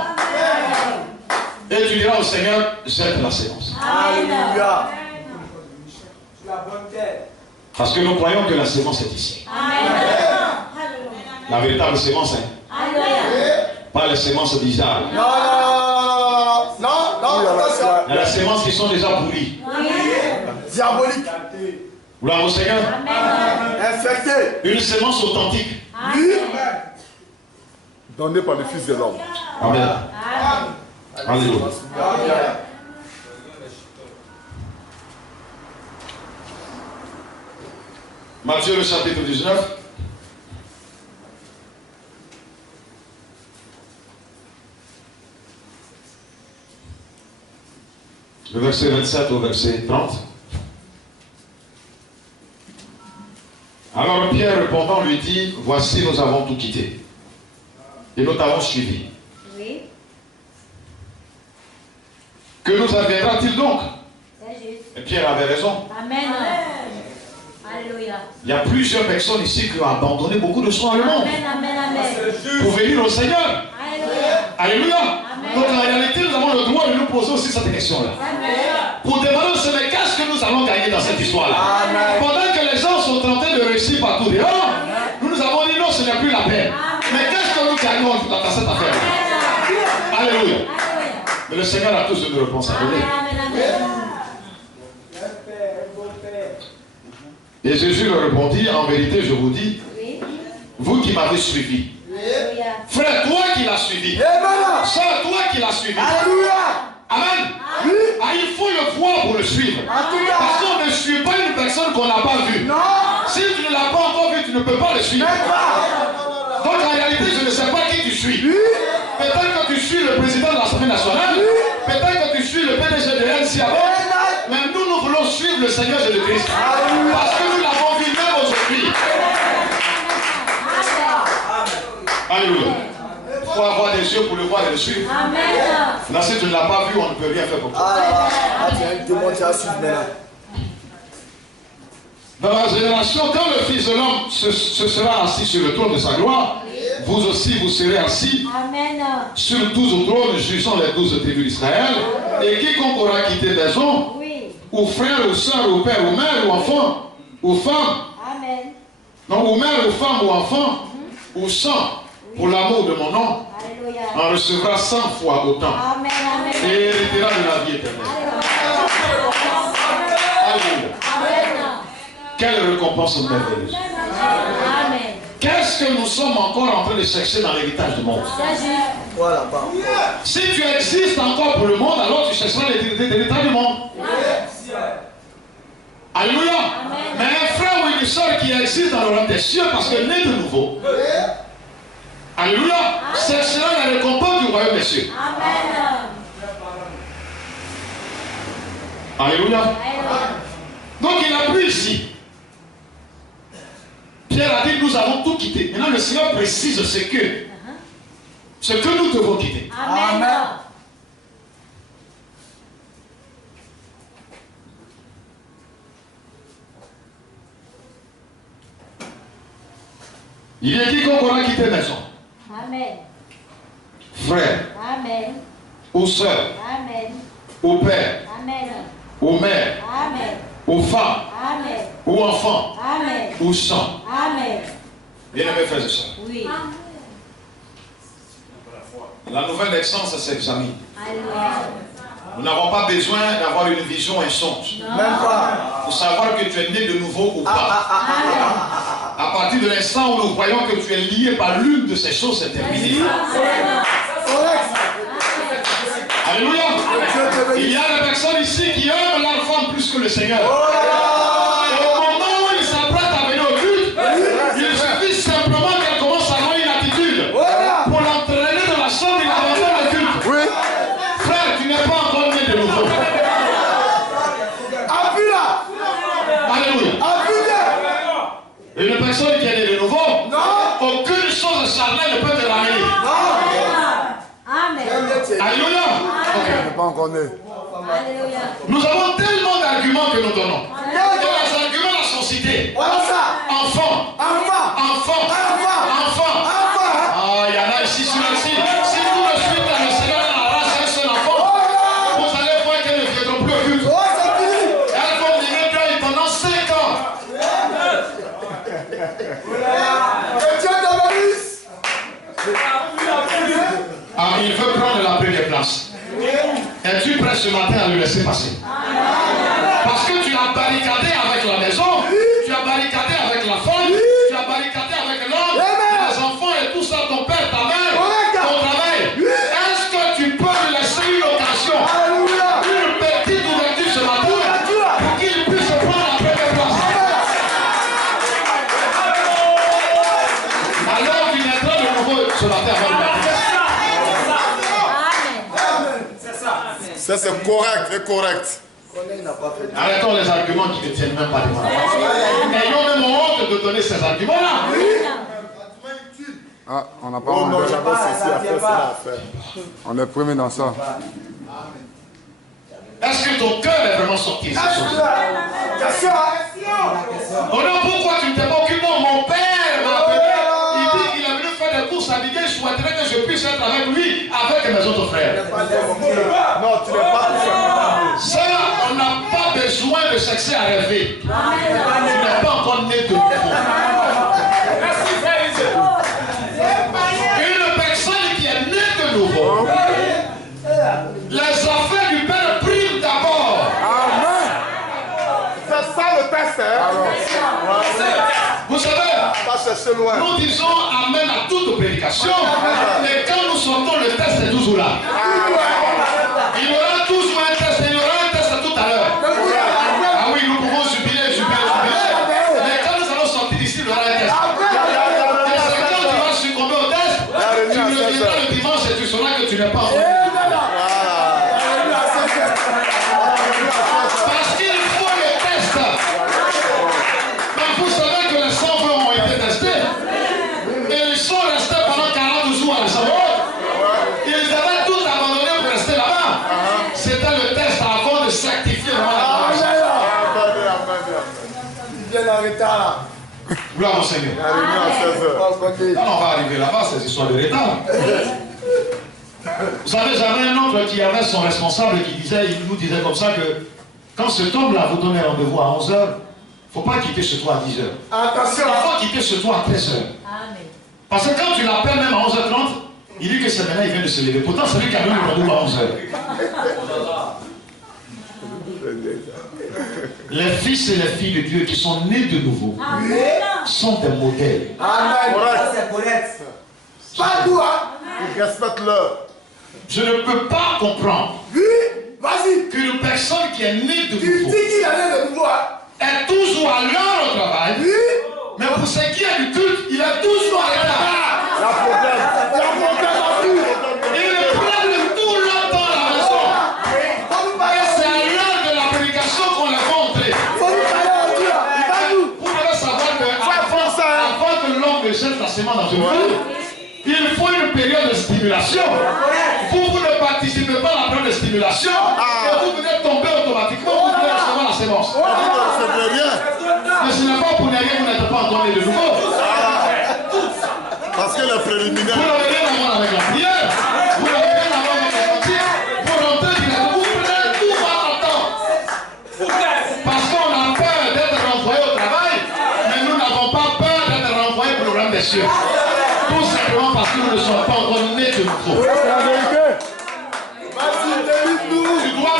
Et tu diras au Seigneur, j'aime la séance. Alléluia. Parce que nous croyons que la sémence est ici. La véritable sémence, pas les sémences bizarres. Non, attention. Il y a les sémences qui sont déjà pourries. Diabolique. Gloire au Seigneur. Infecté. Une sémence authentique. Donné par le Fils de l'homme. Amen. Alléluia. Matthieu le chapitre 19. Le verset 27 au verset 30. Alors Pierre répondant lui dit, voici nous avons tout quitté. Et nous t'avons suivi. Oui. Que nous adviendra-t-il donc? C'est juste. Et Pierre avait raison. Amen. Alléluia. Il y a plusieurs personnes ici qui ont abandonné beaucoup de soins au monde Amen. pour venir au Seigneur. Alléluia. Alléluia. Amen. Donc en réalité, nous avons le droit de nous poser aussi cette question-là. Pour demander au Seigneur, qu'est-ce que nous allons gagner dans cette histoire-là? Pendant que les gens sont tentés de réussir partout dehors, nous avons dit non, ce n'est plus la peine. Mais qu'est-ce que nous gagnons dans cette affaire-là? Alléluia. Mais le Seigneur a tous une réponse à donner. Et Jésus leur répondit, en vérité, je vous dis, vous qui m'avez suivi, frère, toi qui l'as suivi, soeur, toi qui l'as suivi, amen. Ah, il faut le voir pour le suivre. Parce qu'on ne suit pas une personne qu'on n'a pas vue. Si tu ne l'as pas encore vu, tu ne peux pas le suivre. Donc en réalité, je ne sais pas qui tu suis. Peut-être que tu suis le président de l'Assemblée nationale, peut-être que tu suis le PDG de LCA, mais nous voulons suivre le Seigneur Jésus-Christ. Parce que nous l'avons vu même aujourd'hui. Alléluia. Il faut avoir des yeux pour le voir et le suivre. Là, si tu ne l'as pas vu, on ne peut rien faire pour toi. Dans la génération, quand le Fils de l'homme se sera assis sur le trône de sa gloire, vous aussi vous serez assis sur 12 trônes, jugeant les 12 tribus d'Israël. Et quiconque aura quitté maison, ou frère, ou soeur, ou père, ou mère, ou enfant, ou femme, non, ou mère, ou femme, ou enfant, ou sang, pour l'amour de mon nom, en recevra 100 fois autant. Et héritera de la vie éternelle. Alléluia. Quelle récompense merveilleuse. Qu'est-ce que nous sommes encore en train de chercher dans l'héritage du monde? Si tu existes encore pour le monde, alors tu chercheras l'héritage du monde. Alléluia. Mais un frère ou une soeur qui existe dans le royaume des cieux parce qu'elle naît de nouveau, alléluia, cherchera la récompense du royaume des cieux. Alléluia. Donc il a pris ici. Pierre a dit, nous avons tout quitté. Maintenant le Seigneur précise ce que nous devons quitter. Amen. Il est dit qu'on aura quitté maison. Amen. Frère. Amen. Ou soeur. Amen. Ou père. Amen. Ou mère. Amen. Ou femme. Amen. Ou enfant. Amen. Ou sang. Amen. Bien-aimés frères et sœurs. Oui. La nouvelle naissance s'examine. Alléluia. Nous n'avons pas besoin d'avoir une vision, un songe. Même pas. Pour savoir que tu es né de nouveau ou pas. À partir de l'instant où nous voyons que tu es lié par l'une de ces choses, c'est terminé. Alléluia. Il y a des personnes ici qui aiment leur femme plus que le Seigneur. Au moment où ils s'apprêtent à venir au culte, il suffit simplement qu'elle commence à avoir une attitude. Pour l'entraîner dans la chambre, il abandonne le culte. Oui. Frère, tu n'es pas encore né de nouveau. Appuie là. Alléluia. Appuie là. Une personne qui est née de nouveau, aucune chose charnelle ne peut te ramener. Amen. Alléluia. On n'est pas encore né. Alléluia. Nous avons tellement d'arguments que nous donnons. Et les arguments là sont cités. Voilà ça. Enfant, Enfant. enfant, enfant. Ah, il y en a ici sur la site. Si tout de suite le Seigneur arrache un seul enfant, vous allez voir qu'elles ne viendront plus au culte. Oh, c'est fini. Elles vont venir d'elle pendant 5 ans. Que Dieu te bénisse. Ah, il veut prendre la première place. Es-tu prêt ce matin à le laisser passer? Parce que tu as barricadé avec la maison, tu as barricadé avec la femme, tu as barricadé avec l'homme, les enfants et tout ça, ton père, ta mère, ton travail. Est-ce que tu peux lui laisser une occasion, une petite ouverture ce matin pour qu'il puisse prendre la première place? Alors tu naîtras de nouveau ce matin avant le baptême. Ça, c'est correct et correct. Arrêtons les arguments qui ne tiennent même pas de moi. Ayons même honte de donner ces arguments-là. Ah, on n'a pas Oh non, honte. j'avais ceci à faire, cela à faire. On est premier dans ça. Est-ce que ton cœur est vraiment sorti de ces choses? Oh non, pourquoi tu ne t'es pas occupé? Mon père m'a appelé. Il dit qu'il est venu faire des courses à midi. Je souhaiterais que je puisse être avec lui, avec mes autres frères. Non, tu n'es pas Ça, on n'a pas besoin de chercher à rêver. Tu n'es pas encore né de nouveau. Une personne qui est née de nouveau, les affaires du Père priment d'abord. Amen. C'est ça le test, hein? Vous savez, Pas chercher loin. nous disons Amen à toute prédication, et quand nous sortons, le test est toujours là. Il y aura toujours un test, il y aura un test tout à l'heure. Ah oui, nous pouvons jubiler. Mais quand nous allons sortir d'ici, il y aura un test. Et c'est quand tu vas succomber au test, tu reviendras le dimanche et tu sauras que tu n'es pas en train. Parce qu'il faut le test. Donc vous savez que les 100 frères ont été testés. Et ils sont restés pendant 40 jours à la Savoie. Ils avaient tout abandonné pour rester là-bas. C'était le test avant de sanctifier vraiment la grâce. Il vient en retard là. Gloire au Seigneur. Quand on va arriver là-bas, c'est une histoire de retard. Vous savez, j'avais un oncle qui avait son responsable qui disait, il nous disait comme ça que quand cet homme-là vous donne rendez-vous à 11h, il ne faut pas quitter chez toi à 10h. Attention. Il faut quitter chez toi à 13h. Parce que quand tu l'appelles même à 11h30, il dit que c'est maintenant il vient de se lever. Pourtant, c'est lui qui a donné le rendez-vous à 11h. Les fils et les filles de Dieu qui sont nés de nouveau sont des modèles. Amen. C'est correct. Pas tout, hein? Respecte-le. Je ne peux pas comprendre Oui, vas-y. qu'une personne qui est née de Tu dis nouveau qu'il allait de nouveau, hein? est toujours à l'heure au travail, Oui. mais pour ce qui est du culte, il est toujours en retard. La problème a vu. Ils prennent tout leur temps à la maison. Faut nous parler Et c'est aussi. à l'heure de la prédication qu'on les fait entrer. Faut nous parler aussi, là. Il va nous. Vous devez savoir que avant que l'homme ne jette la semence dans une fleur, il faut une période de stimulation. Vous ne participez pas à la période de stimulation et vous venez tomber automatiquement, vous devez recevoir la semence. C'est rien. Mais ce n'est pas pour rien que vous n'êtes pas encore né de nouveau. Parce que le Vous préliminaire. n'avez rien à voir avec la prière. Vous n'avez rien à voir avec la pratique. Pour rentrer directement, vous prenez tout votre temps. Parce qu'on a peur d'être renvoyé au travail, mais nous n'avons pas peur d'être renvoyé pour le royaume des cieux. Tout simplement parce que nous ne sommes pas encore nés de nouveau. Vas-y, délivre-nous. Tu dois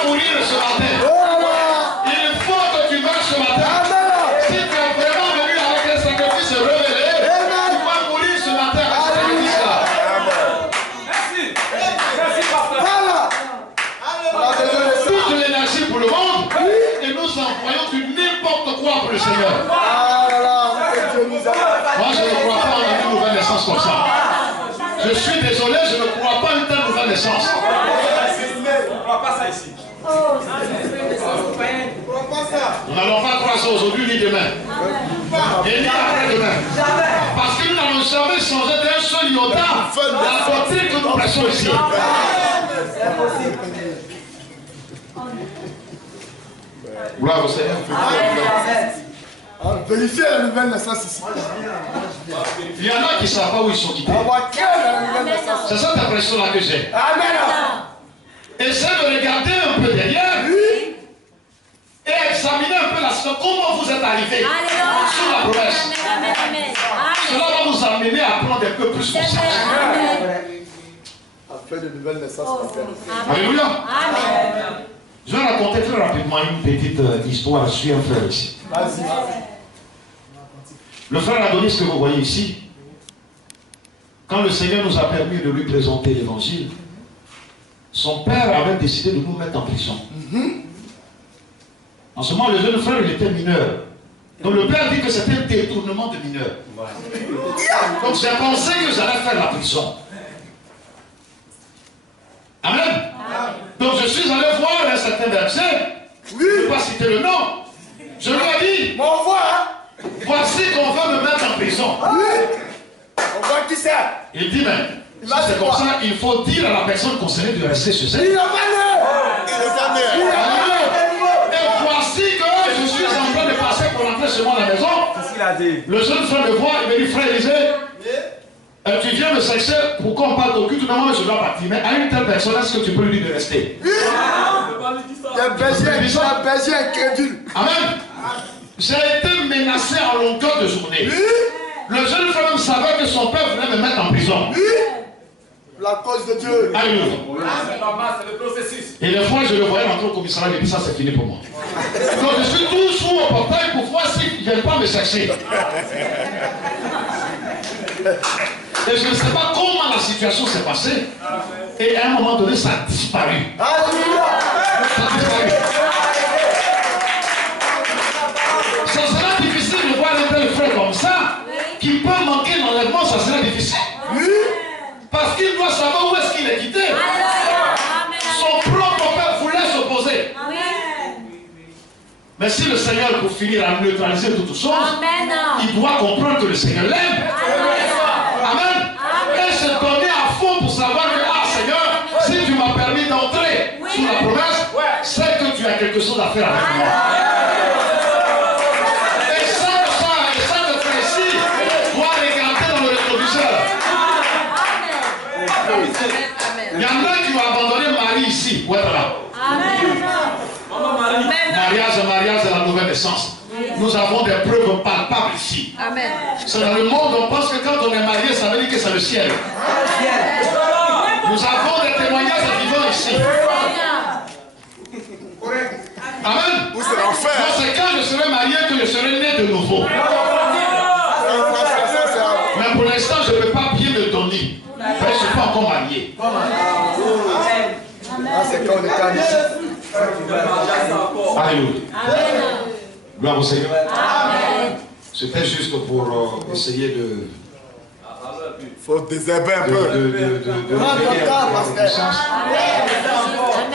passe comme ça. Je suis désolé, je ne crois pas une telle nouvelle naissance. On ne croit pas ça ici. Nous n'allons pas croire ça aujourd'hui ni demain. Et ni après-demain. Parce que nous n'allons jamais changer d'un seul iota la doctrine que nous prêchons ici. Gloire au Seigneur. Vérifiez la nouvelle naissance ici. Il y en a qui ne savent pas où ils sont quittés. C'est cette impression-là que j'ai. Amen. Essaie de regarder un peu derrière et examiner un peu la situation. Comment vous êtes arrivé sur la promesse. Cela va vous amener à prendre un peu plus conscience. Après de nouvelles naissances. Alléluia. Je vais raconter très rapidement une petite histoire sur un frère ici. Vas-y. Le frère Adonis que vous voyez ici, quand le Seigneur nous a permis de lui présenter l'évangile, son père avait décidé de nous mettre en prison. En ce moment, le jeune frère, il était mineur. Donc le père dit que c'était un détournement de mineur. Donc j'ai pensé que j'allais faire la prison. Amen. Donc je suis allé voir un certain verset. Je ne vais pas citer le nom. Je lui ai dit, voici qu'on veut me mettre en prison. On voit qui c'est. Il dit, mais si c'est comme ça, il faut dire à la personne concernée de rester chez elle. Il a pas Et voici que je suis en train de passer pour rentrer chez moi à la maison. Qu'est-ce qu'il a dit? Le jeune frère me voit, il me dit, frère Élisée, tu viens me chercher, pourquoi on parle d'occulte? Tout le monde, je dois partir. Mais à une telle personne, est-ce que tu peux lui dire de rester? Le berger incrédule. Amen. J'ai été menacé à longueur de journée. Le jeune frère même savait que son père voulait me mettre en prison. La cause de Dieu. Alléluia. C'est normal, c'est le processus. Et des fois, je le voyais rentrer au commissariat, il me dit, ça c'est fini pour moi. Donc je suis toujours au portail pour voir s'ils ne viennent pas me chercher. Et je ne sais pas comment la situation s'est passée. Et à un moment donné, ça a disparu. Alléluia. Ça a disparu. Ça sera difficile de voir un tel frère comme ça, qui peut manquer d'enlèvement, ça sera difficile. Parce qu'il doit savoir où est-ce qu'il est quitté. Son propre père voulait s'opposer. Mais si le Seigneur, pour finir, a neutralisé toutes choses, il doit comprendre que le Seigneur l'aime. Amen. Et se donner à fond pour savoir que, ah Seigneur, si tu m'as permis d'entrer sous la promesse, c'est que tu as quelque chose à faire avec moi. Et ça te fait ici, doit regarder dans le rétroviseur. Il y en a qui ont abandonné Marie ici pour être là. Mariage de la nouvelle naissance. Nous avons des preuves palpables ici. C'est dans le monde, on pense que quand on est marié, ça veut dire que c'est le ciel. Nous avons des témoignages vivants ici. Amen. Où c'est l'enfer? Donc c'est quand je serai marié que je serai né de nouveau. Mais pour l'instant, je ne peux pas bien me donner. Je ne suis pas encore marié. C'est quand on est calme ici. Alléluia. Gloire au Seigneur. C'était juste pour essayer de... Faut désherber un peu.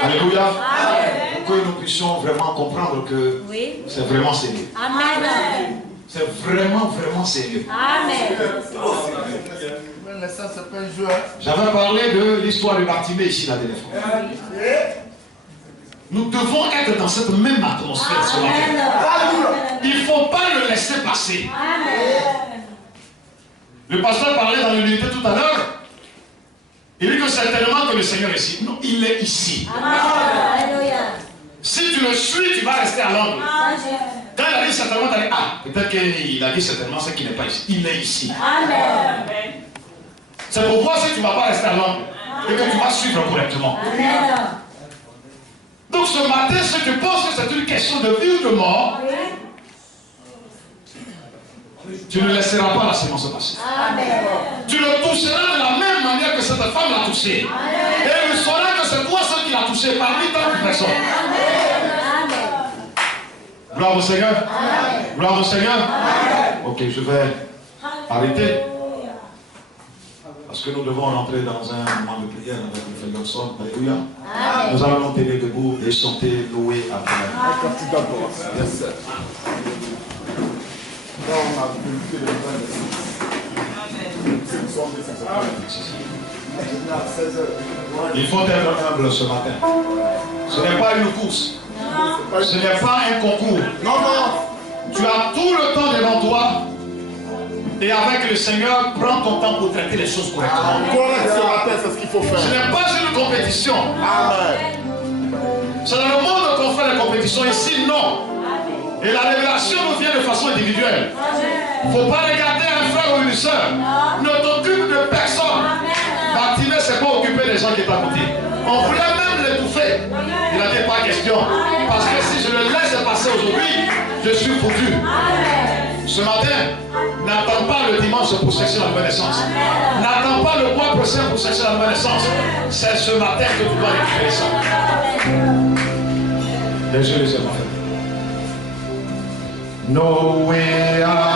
Alléluia. Pour que nous puissions vraiment comprendre que c'est vraiment sérieux. C'est vraiment, vraiment sérieux. J'avais parlé de l'histoire de Bartimée ici la dernière fois. Nous devons être dans cette même atmosphère sur la terre. Il ne faut pas le laisser passer. Le pasteur parlait dans l'unité tout à l'heure. Il dit que certainement que le Seigneur est ici. Non, il est ici. Si tu le suis, tu vas rester à Londres. Quand il a dit certainement, tu as dit, ah, peut-être qu'il a dit certainement ce qui n'est pas ici. Il est ici. C'est pour voir si tu ne vas pas rester à Londres et que tu vas suivre correctement. Donc ce matin, si tu penses que c'est une question de vie ou de mort, tu ne laisseras pas la sémence passer. Tu le toucheras de la même manière que cette femme l'a touché. Et il saura que c'est toi seul qui l'a touché parmi tant de personnes. Gloire au Seigneur. Gloire au Seigneur. Ok, je vais arrêter. Parce que nous devons rentrer dans un moment de prière avec le frère Johnson. Alléluia. Amen. Nous allons tenir debout et chanter, louer après. Yes, sir. Là, on a vérifié les nouvelles naissances. Il faut être humble ce matin. Ce n'est pas une course. Ce n'est pas un concours. Non, non. Tu as tout le temps devant toi. Et avec le Seigneur, prends ton temps pour traiter les choses correctement. Correct ce matin, c'est ce qu'il faut Ce faire. n'est pas une compétition. Amen. C'est dans le monde qu'on fait les compétitions. Ici, non. Et la révélation nous vient de façon individuelle. Il ne faut pas regarder un frère ou une soeur. Ne t'occupe de personne. Bartimée, c'est pas occuper des gens qui est à côté. On voulait même l'étouffer. Il a dit pas question. Parce que si je le laisse passer aujourd'hui, je suis foutu. Ce matin, n'attends pas le dimanche pour chercher la nouvelle naissance. N'attends pas le mois prochain pour chercher la nouvelle naissance. C'est ce matin que tu dois récupérer ça. Les yeux les yeux, mon frère. No way out.